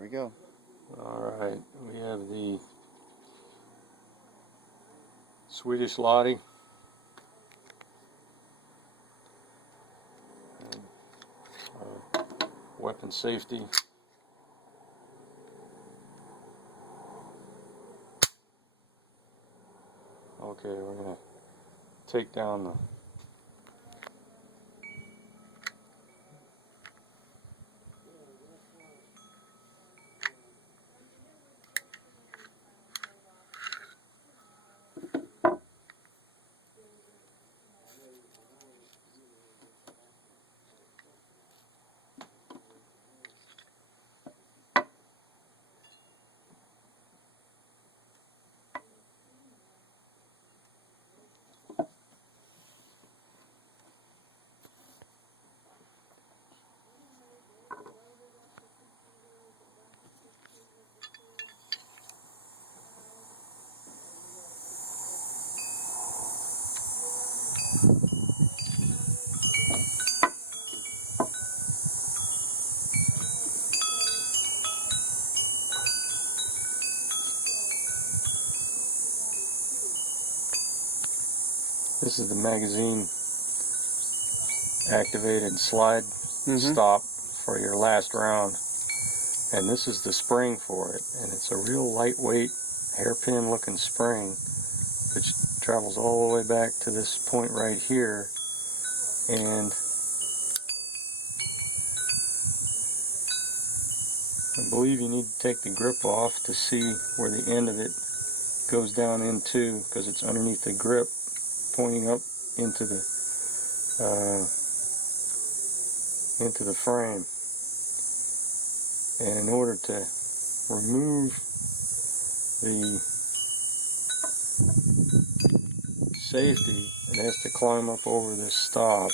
There we go. Alright, we have the Swedish Lahti and our weapon safety. Okay, we're going to take down the This is the magazine activated slide stop for your last round, and this is the spring for it, and it's a real lightweight hairpin looking spring which travels all the way back to this point right here, and I believe you need to take the grip off to see where the end of it goes down into, because it's underneath the grip pointing up into the frame. And in order to remove the safety, it has to climb up over this stop,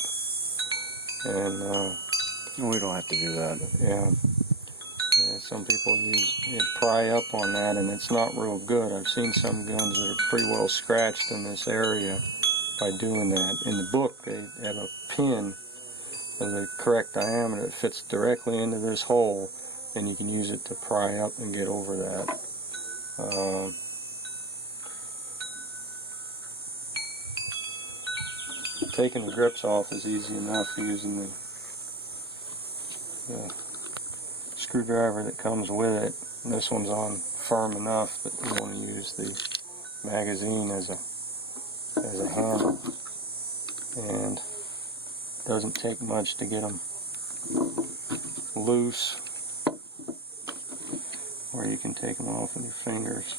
and we don't have to do that. yeah, some people pry up on that, and it's not real good. I've seen some guns that are pretty well scratched in this area by doing that. In the book, they have a pin of the correct diameter that fits directly into this hole, and you can use it to pry up and get over that. Taking the grips off is easy enough using the screwdriver that comes with it. And this one's on firm enough that you want to use the magazine as a handle, and it doesn't take much to get them loose where you can take them off with your fingers.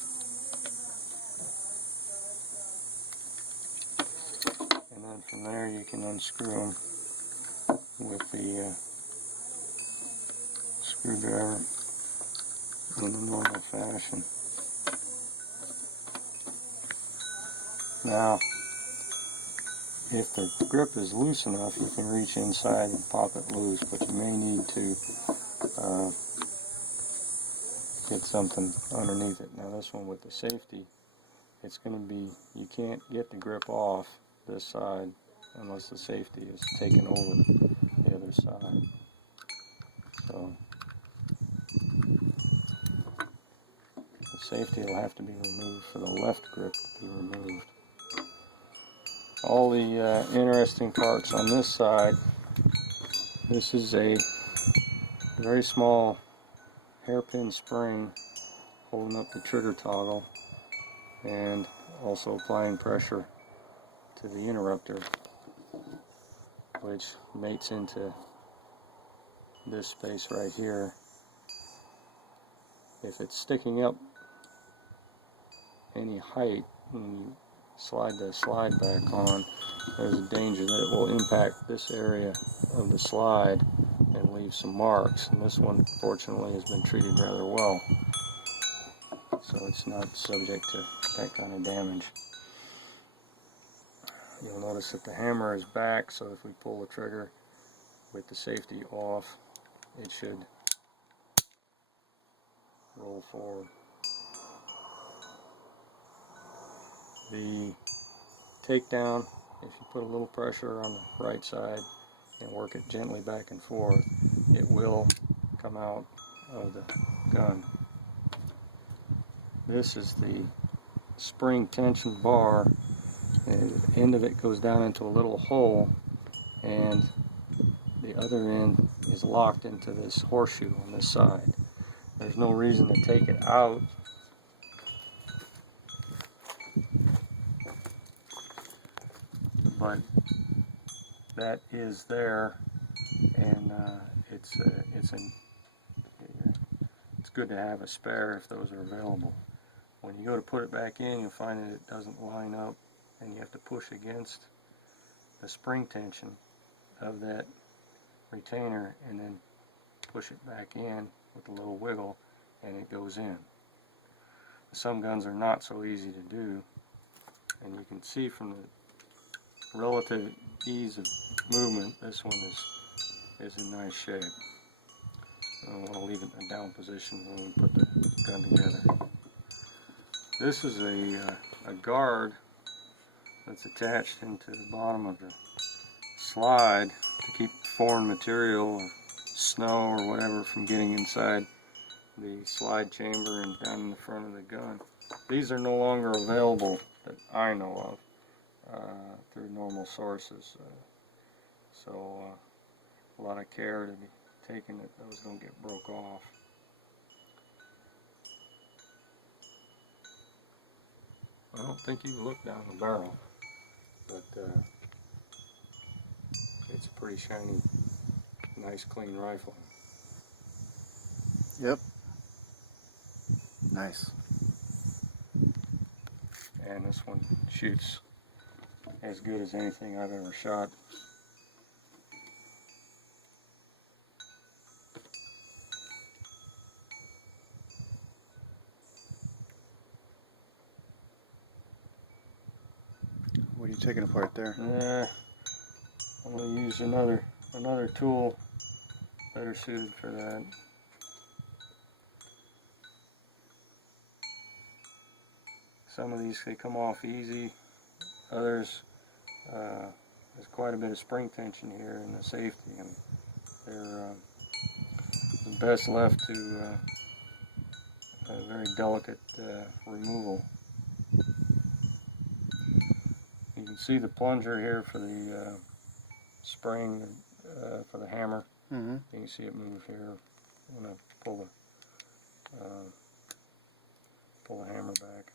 And then from there you can unscrew them with the screwdriver in the normal fashion. Now, if the grip is loose enough, you can reach inside and pop it loose, but you may need to get something underneath it. Now this one with the safety, it's going to be, you can't get the grip off this side unless the safety is taken over the other side. So the safety will have to be removed for the left grip to be removed. All the interesting parts on this side, this is a very small hairpin spring holding up the trigger toggle and also applying pressure to the interrupter, which mates into this space right here. If it's sticking up any height when you slide the slide back on, there's a danger that it will impact this area of the slide and leave some marks, and this one fortunately has been treated rather well, so it's not subject to that kind of damage. You'll notice that the hammer is back, so if we pull the trigger with the safety off, it should roll forward. The takedown, if you put a little pressure on the right side and work it gently back and forth, it will come out of the gun. This is the spring tension bar, and the end of it goes down into a little hole, and the other end is locked into this horseshoe on this side. There's no reason to take it out. But that is there, and it's good to have a spare if those are available. When you go to put it back in, you'll find that it doesn't line up, and you have to push against the spring tension of that retainer and then push it back in with a little wiggle, and it goes in. Some guns are not so easy to do, and you can see from the relative ease of movement, this one is in nice shape. I'll leave it in a down position when we put the gun together. This is a guard that's attached into the bottom of the slide to keep foreign material or snow or whatever from getting inside the slide chamber and down in the front of the gun. These are no longer available that I know of through normal sources, so a lot of care to be taken that those don't get broke off. I don't think you can look down the barrel, but it's a pretty shiny, nice clean rifle. Yep. Nice. And this one shoots as good as anything I've ever shot. What are you taking apart there? I'm going to use another tool better suited for that. Some of these, they come off easy. Others, there's quite a bit of spring tension here in the safety, and they're best left to a very delicate removal. You can see the plunger here for the spring for the hammer. Mm-hmm. You can see it move here. I'm going to pull the hammer back.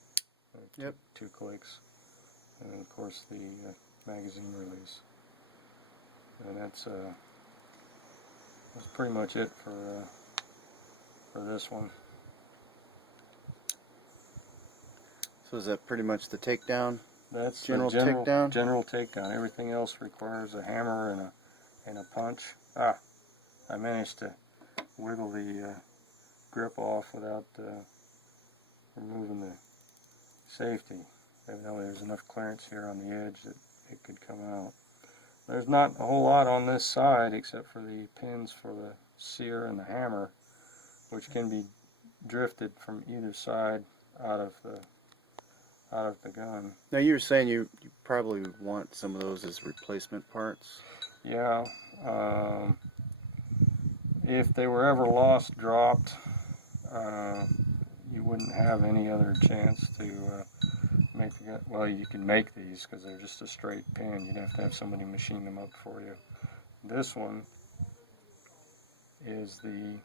Yep. Two clicks, and then of course the magazine release. And that's pretty much it for this one. So is that pretty much the takedown? That's general takedown. takedown. General takedown. Everything else requires a hammer and a punch. Ah, I managed to wiggle the grip off without removing the safety. Evidently there's enough clearance here on the edge that it could come out. There's not a whole lot on this side except for the pins for the sear and the hammer, which can be drifted from either side out of the gun. Now you were saying you probably would want some of those as replacement parts. Yeah. If they were ever lost, dropped, you wouldn't have any other chance to make the gun. Well, you can make these because they're just a straight pin. You'd have to have somebody machine them up for you. This one is the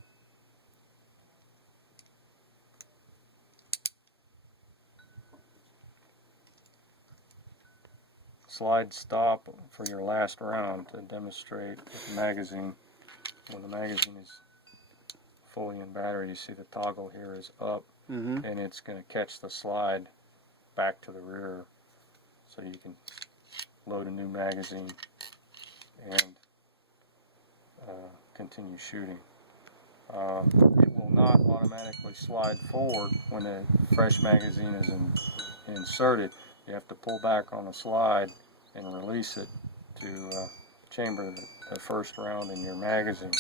slide stop for your last round to demonstrate with the magazine. When the magazine is fully in battery, you see the toggle here is up, Mm-hmm. and it's going to catch the slide back to the rear so you can load a new magazine and continue shooting. It will not automatically slide forward when a fresh magazine is inserted. You have to pull back on the slide and release it to chamber the first round in your magazine.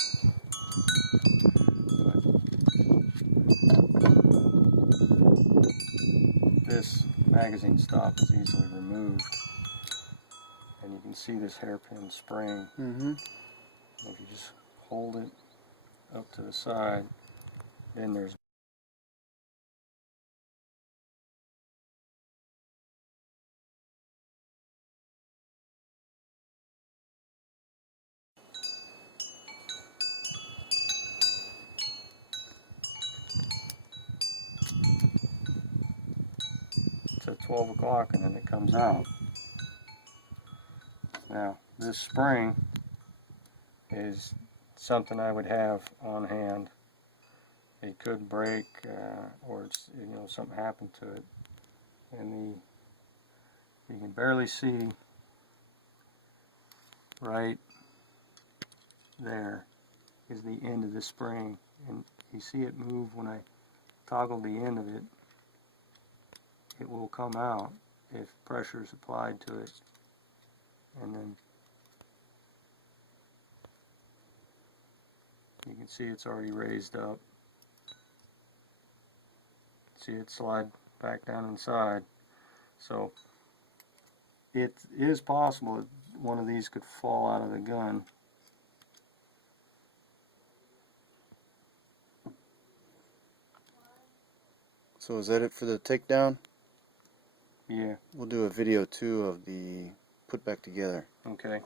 This magazine stop is easily removed, and you can see this hairpin spring. Mm-hmm. If you just hold it up to the side, Then there's to 12 o'clock and then it comes out. Now this spring is something I would have on hand. It could break or it's, you know, something happened to it, and you can barely see right there is the end of the spring, and you see it move when I toggle the end of it. It will come out if pressure is applied to it, and then you can see it's already raised up. See it slide back down inside. So it is possible that one of these could fall out of the gun. So is that it for the takedown? Yeah. We'll do a video too of the put back together. Okay.